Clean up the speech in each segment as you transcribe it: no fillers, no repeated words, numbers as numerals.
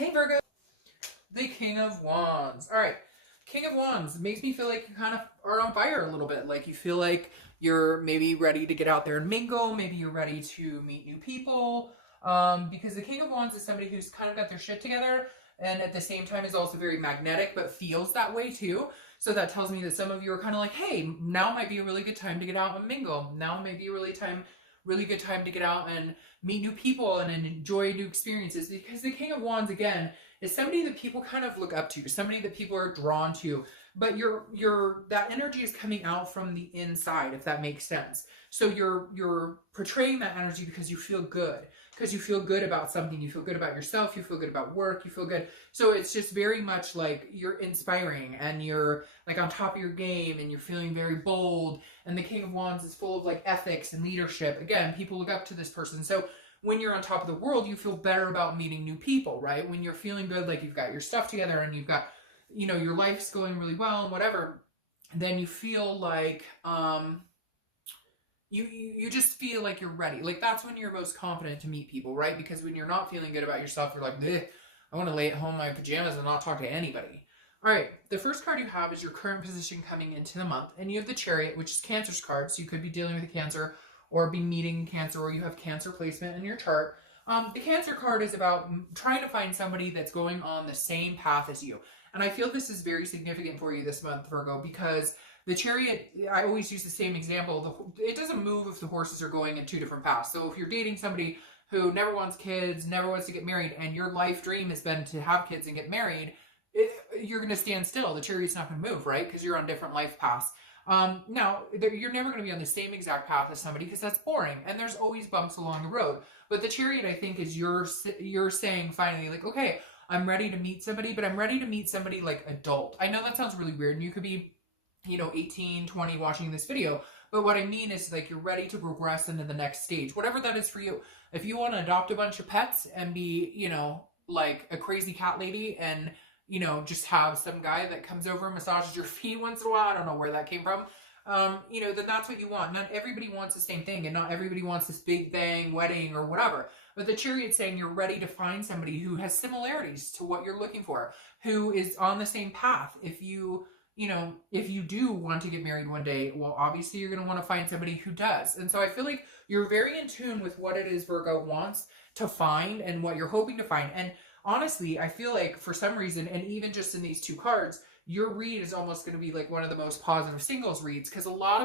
Hey Virgo, the King of Wands. All right, King of Wands makes me feel like you kind of are on fire a little bit. Like you feel like you're maybe ready to get out there and mingle. Maybe you're ready to meet new people. Because the King of Wands is somebody who's kind of got their shit together and at the same time is also very magnetic, but feels that way too. So that tells me that some of you are kind of like, hey, now might be a really good time to get out and mingle. Now might be a really good time to get out and meet new people and enjoy new experiences. Because the King of Wands, again, is somebody that people kind of look up to, somebody that people are drawn to, but that energy is coming out from the inside, if that makes sense. So you're portraying that energy because you feel good. Because you feel good about something, you feel good about yourself, you feel good about work, you feel good. So it's just very much like you're inspiring and you're like on top of your game and you're feeling very bold. And the King of Wands is full of like ethics and leadership. Again, people look up to this person. So when you're on top of the world, you feel better about meeting new people, right? When you're feeling good, like you've got your stuff together and you've got, your life's going really well and whatever, then you feel like, you just feel like you're ready. Like that's when you're most confident to meet people, right? Because when you're not feeling good about yourself, you're like, I want to lay at home in my pajamas and not talk to anybody. All right, the first card you have is your current position coming into the month. And you have the Chariot, which is Cancer's card. So you could be dealing with a Cancer or be meeting Cancer, or you have Cancer placement in your chart. The Cancer card is about trying to find somebody that's going on the same path as you. And I feel this is very significant for you this month, Virgo, because the Chariot, I always use the same example. It doesn't move if the horses are going in two different paths. So if you're dating somebody who never wants kids, never wants to get married, and your life dream has been to have kids and get married, you're going to stand still. The Chariot's not going to move, right? Because you're on different life paths. Now, you're never going to be on the same exact path as somebody because that's boring. And there's always bumps along the road. But the Chariot, I think, is you're saying finally, like, okay, I'm ready to meet somebody, but I'm ready to meet somebody like adult. I know that sounds really weird, and you could be 18, 20 watching this video. But what I mean is like you're ready to progress into the next stage, whatever that is for you. If you want to adopt a bunch of pets and be, like a crazy cat lady and, just have some guy that comes over and massages your feet once in a while. I don't know where that came from. Then that's what you want. Not everybody wants the same thing and not everybody wants this big bang wedding or whatever. But the Chariot's saying you're ready to find somebody who has similarities to what you're looking for, who is on the same path. If you do want to get married one day, well, obviously you're going to want to find somebody who does. And so I feel like you're very in tune with what it is Virgo wants to find and what you're hoping to find. And honestly, I feel like for some reason, and even just in these two cards, your read is almost going to be like one of the most positive singles reads, because a lot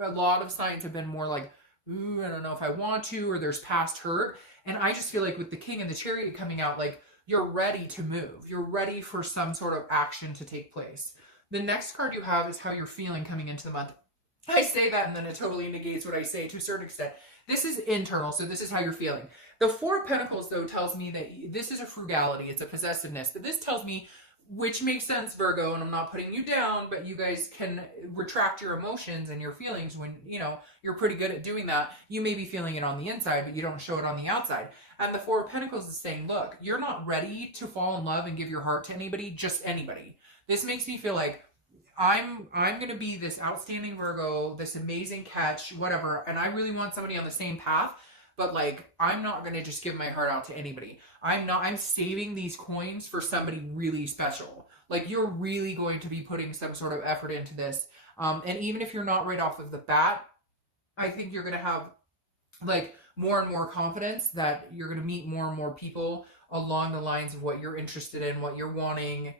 of signs have been more like, ooh, I don't know if I want to, or there's past hurt. And I just feel like with the King and the Chariot coming out, like you're ready to move. You're ready for some sort of action to take place. The next card you have is how you're feeling coming into the month. I say that and then it totally negates what I say to a certain extent. This is internal, so this is how you're feeling. The Four of Pentacles, though, tells me that this is a frugality. It's a possessiveness. But this tells me, which makes sense, Virgo, and I'm not putting you down, but you guys can retract your emotions and your feelings when, you're pretty good at doing that. You may be feeling it on the inside, but you don't show it on the outside. And the Four of Pentacles is saying, look, you're not ready to fall in love and give your heart to anybody, just anybody. This makes me feel like I'm going to be this outstanding Virgo, this amazing catch, whatever, and I really want somebody on the same path, but like, I'm not going to just give my heart out to anybody. I'm saving these coins for somebody really special. Like, you're really going to be putting some sort of effort into this. And even if you're not right off of the bat, I think you're going to have like more and more confidence that you're going to meet more and more people along the lines of what you're interested in, what you're wanting.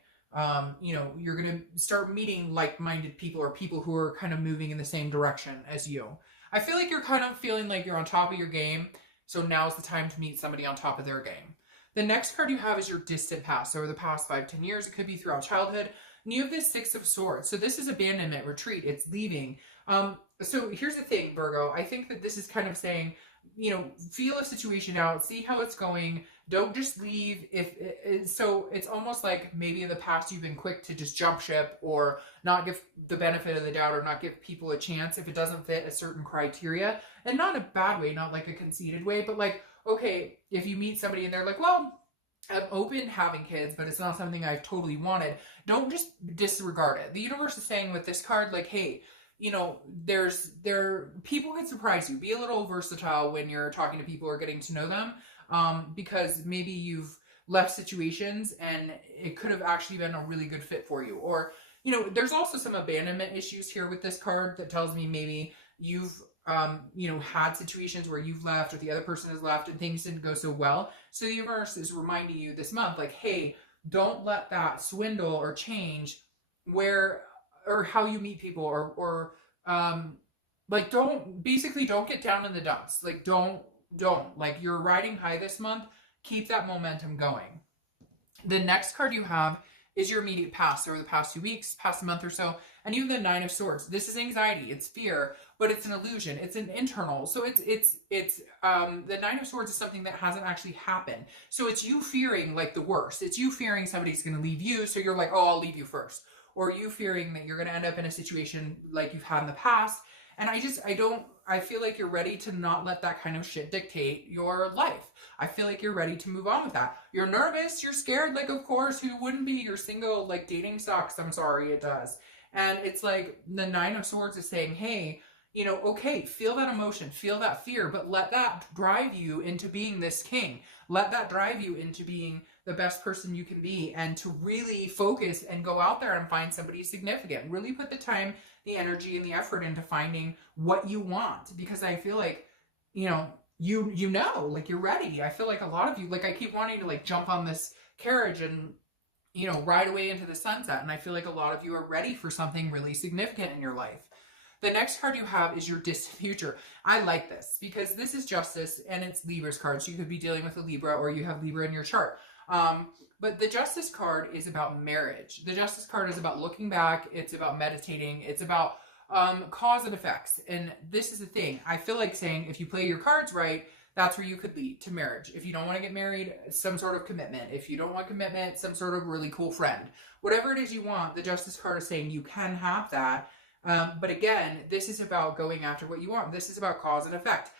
You're going to start meeting like-minded people or people who are kind of moving in the same direction as you. I feel like you're kind of feeling like you're on top of your game. So now's the time to meet somebody on top of their game. The next card you have is your distant past. So over the past 5-10 years, it could be throughout childhood. And you have this Six of Swords. So this is abandonment, retreat. It's leaving. So here's the thing, Virgo. I think that this is kind of saying, feel a situation out, see how it's going. Don't just leave. So it's almost like maybe in the past you've been quick to just jump ship or not give the benefit of the doubt or not give people a chance if it doesn't fit a certain criteria. And not in a bad way, not like a conceited way, but like, okay, if you meet somebody and they're like, well, I'm open to having kids, but it's not something I've totally wanted, don't just disregard it. The universe is saying with this card, like, hey, people can surprise you. Be a little versatile when you're talking to people or getting to know them, because maybe you've left situations and it could have actually been a really good fit for you. Or, you know, there's also some abandonment issues here with this card that tells me maybe you've, you know, had situations where you've left or the other person has left and things didn't go so well. So the universe is reminding you this month, like, hey, don't let that swindle or change where, or how you meet people, or like, don't get down in the dumps. Like, don't, like, you're riding high this month. Keep that momentum going. The next card you have is your immediate past, over the past 2 weeks, past a month or so. And you have the Nine of Swords. This is anxiety, it's fear, but it's an illusion. It's an internal. So it's the Nine of Swords is something that hasn't actually happened. So it's you fearing like the worst. It's you fearing somebody's going to leave you. So you're like, oh, I'll leave you first. Or you fearing that you're going to end up in a situation like you've had in the past. And I feel like you're ready to not let that kind of shit dictate your life. I feel like you're ready to move on with that. You're nervous, you're scared, like, of course, who wouldn't be? You're single, like, dating sucks. I'm sorry, it does. And it's like the Nine of Swords is saying, hey, you know, okay, feel that emotion, feel that fear, but let that drive you into being this king. Let that drive you into being the best person you can be, and to really focus and go out there and find somebody significant. Really put the time, the energy, and the effort into finding what you want, because I feel like, you know, like, you're ready. I feel like a lot of you, like, I keep wanting to, like, jump on this carriage and, you know, ride away into the sunset, and I feel like a lot of you are ready for something really significant in your life. The next card you have is your distant future. I like this because this is Justice and it's Libra's card. So you could be dealing with a Libra, or you have Libra in your chart. But the Justice card is about marriage. The Justice card is about looking back. It's about meditating. It's about cause and effects. And this is the thing. I feel like saying, if you play your cards right, that's where you could lead to marriage. If you don't want to get married, some sort of commitment. If you don't want commitment, some sort of really cool friend. Whatever it is you want, the Justice card is saying you can have that. But again, this is about going after what you want. This is about cause and effect.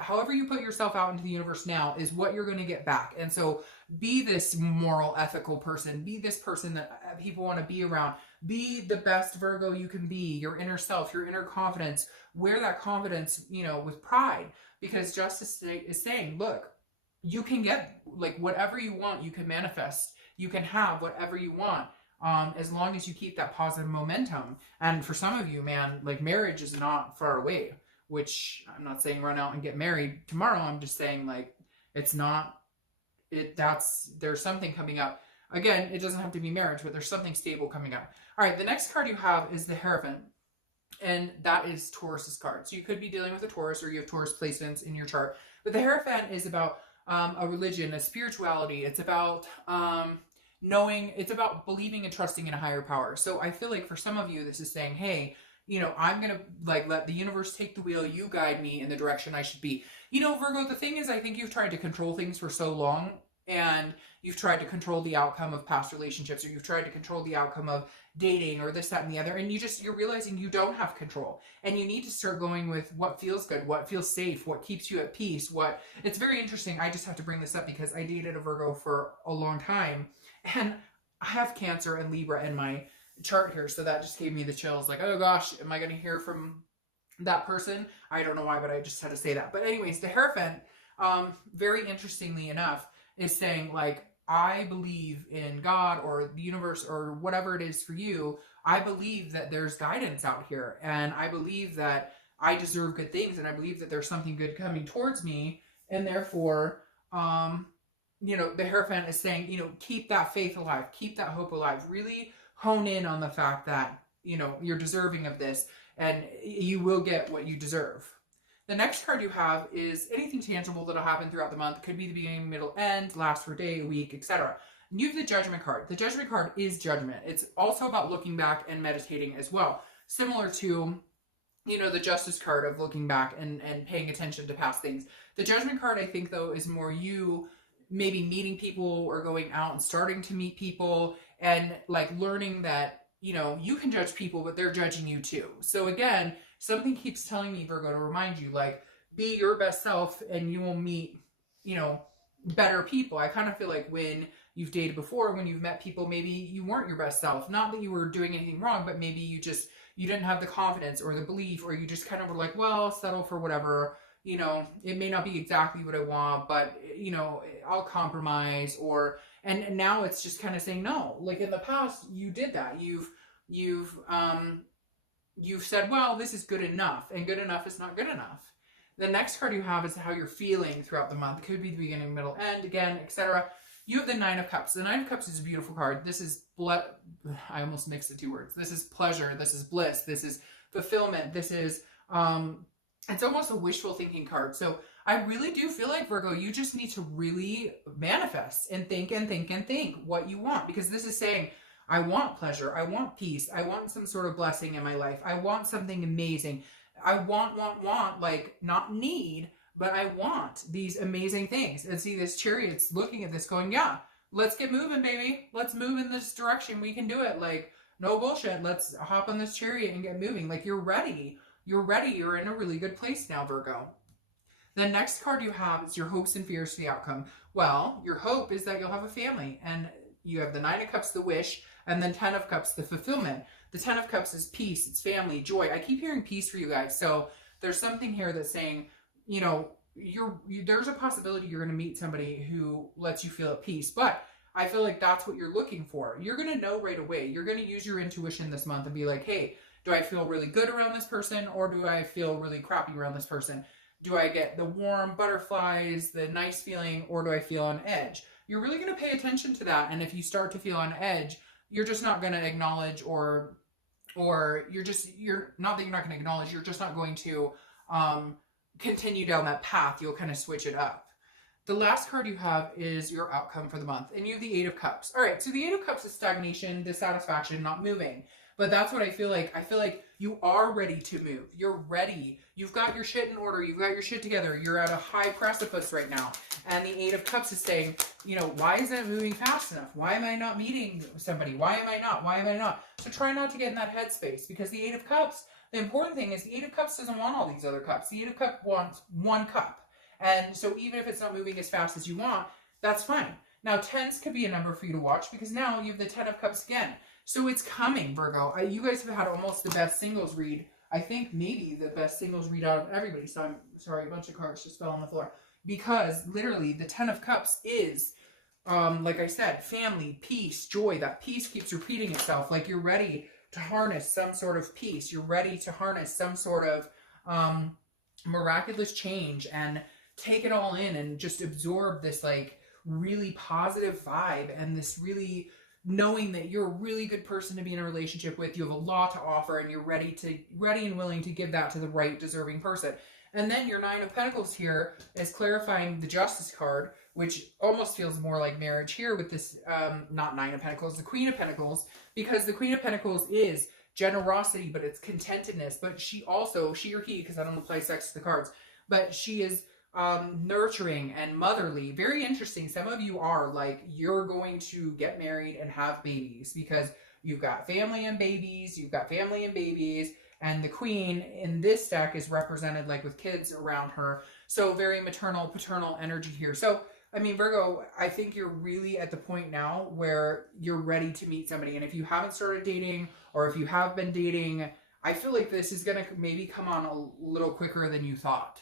However you put yourself out into the universe now is what you're going to get back. And so be this moral, ethical person. Be this person that people want to be around. Be the best Virgo you can be, your inner self, your inner confidence. Wear that confidence, you know, with pride, because Justice is saying, look, you can get, like, whatever you want, you can manifest. You can have whatever you want. As long as you keep that positive momentum. And for some of you, man, like, marriage is not far away, which I'm not saying run out and get married tomorrow. I'm just saying, like, there's something coming up. Again, it doesn't have to be marriage, but there's something stable coming up. All right, the next card you have is the Hierophant, and that is Taurus's card. So you could be dealing with a Taurus, or you have Taurus placements in your chart. But the Hierophant is about a religion, a spirituality. It's about it's about believing and trusting in a higher power. So I feel like for some of you, this is saying, hey, you know, I'm going to, like, let the universe take the wheel. You guide me in the direction I should be. You know, Virgo, the thing is, I think you've tried to control things for so long, and you've tried to control the outcome of past relationships, or you've tried to control the outcome of dating, or this, that, and the other. And you're realizing you don't have control, and you need to start going with what feels good, what feels safe, what keeps you at peace. It's very interesting. I just have to bring this up because I dated a Virgo for a long time, and I have Cancer and Libra in my chart here, so that just gave me the chills. Like, oh gosh, am I going to hear from that person? I don't know why, but I just had to say that. But anyways, the Hierophant, very interestingly enough, is saying, like, I believe in God or the universe or whatever it is for you. I believe that there's guidance out here, and I believe that I deserve good things, and I believe that there's something good coming towards me, and therefore, you know, the Hierophant is saying, you know, keep that faith alive, keep that hope alive, really hone in on the fact that, you know, you're deserving of this, and you will get what you deserve. The next card you have is anything tangible that'll happen throughout the month. It could be the beginning, middle, end, last for a day, a week, etc. And you have the Judgment card. The Judgment card is judgment. It's also about looking back and meditating as well. Similar to, you know, the Justice card of looking back and paying attention to past things. The Judgment card, I think, though, is more you maybe meeting people or going out and starting to meet people, and, like, learning that, you know, you can judge people, but they're judging you too. So again, something keeps telling me, Virgo, to remind you, like, be your best self and you will meet, you know, better people. I kind of feel like when you've dated before, when you've met people, maybe you weren't your best self. Not that you were doing anything wrong, but maybe you didn't have the confidence or the belief, or you just kind of were like, well, I'll settle for whatever, you know, it may not be exactly what I want, but, you know, I'll compromise. Or, and now it's just kind of saying no. Like in the past, you did that. You've said, well, this is good enough, and good enough is not good enough. The next card you have is how you're feeling throughout the month. It could be the beginning, middle, end, again, etc. You have the Nine of Cups. The Nine of Cups is a beautiful card. This is, I almost mixed the two words. This is pleasure. This is bliss. This is fulfillment. This is, it's almost a wishful thinking card. So I really do feel like, Virgo, you just need to really manifest and think and think and think what you want. Because this is saying, I want pleasure. I want peace. I want some sort of blessing in my life. I want something amazing. I want, like not need, but I want these amazing things. And see, this Chariot's looking at this going, yeah, let's get moving, baby. Let's move in this direction. We can do it. Like, no bullshit. Let's hop on this Chariot and get moving. Like, you're ready. You're ready. You're in a really good place now, Virgo. The next card you have is your hopes and fears for the outcome. Well, your hope is that you'll have a family. And you have the Nine of Cups, the wish, and then 10 of Cups, the fulfillment. The 10 of Cups is peace, it's family, joy. I keep hearing peace for you guys. So there's something here that's saying, you know, there's a possibility you're going to meet somebody who lets you feel at peace. But I feel like that's what you're looking for. You're going to know right away. You're going to use your intuition this month and be like, hey, do I feel really good around this person, or do I feel really crappy around this person? Do I get the warm butterflies, the nice feeling, or do I feel on edge? You're really going to pay attention to that. And if you start to feel on edge, you're just not going to acknowledge, or you're not that you're not going to acknowledge, you're just not going to continue down that path. You'll kind of switch it up. The last card you have is your outcome for the month, and you have the Eight of Cups. All right, so the Eight of Cups is stagnation, dissatisfaction, not moving. But that's what I feel like. I feel like you are ready to move. You're ready. You've got your shit in order. You've got your shit together. You're at a high precipice right now. And the Eight of Cups is saying, you know, why isn't it moving fast enough? Why am I not meeting somebody? Why am I not? Why am I not? So try not to get in that headspace, because the Eight of Cups, the important thing is the Eight of Cups doesn't want all these other cups. The Eight of Cups wants one cup. And so even if it's not moving as fast as you want, that's fine. Now, 10s could be a number for you to watch, because now you have the 10 of Cups again. So it's coming, Virgo. You guys have had almost the best singles read. I think maybe the best singles read out of everybody. So I'm sorry, a bunch of cards just fell on the floor. Because literally the 10 of Cups is, like I said, family, peace, joy. That peace keeps repeating itself. Like, you're ready to harness some sort of peace. You're ready to harness some sort of miraculous change and take it all in and just absorb this like really positive vibe and this really knowing that you're a really good person to be in a relationship with. You have a lot to offer, and you're ready and willing to give that to the right deserving person. And then your Nine of Pentacles here is clarifying the Justice card, which almost feels more like marriage here with this, not Nine of Pentacles, the Queen of Pentacles, because the Queen of Pentacles is generosity, but it's contentedness. But she or he, because I don't apply sex to the cards, but she is nurturing and motherly. Very interesting. Some of you are like, you're going to get married and have babies, because you've got family and babies, and the Queen in this deck is represented like with kids around her. So very maternal, paternal energy here. So, I mean, Virgo, I think you're really at the point now where you're ready to meet somebody. And if you haven't started dating, or if you have been dating, I feel like this is going to maybe come on a little quicker than you thought.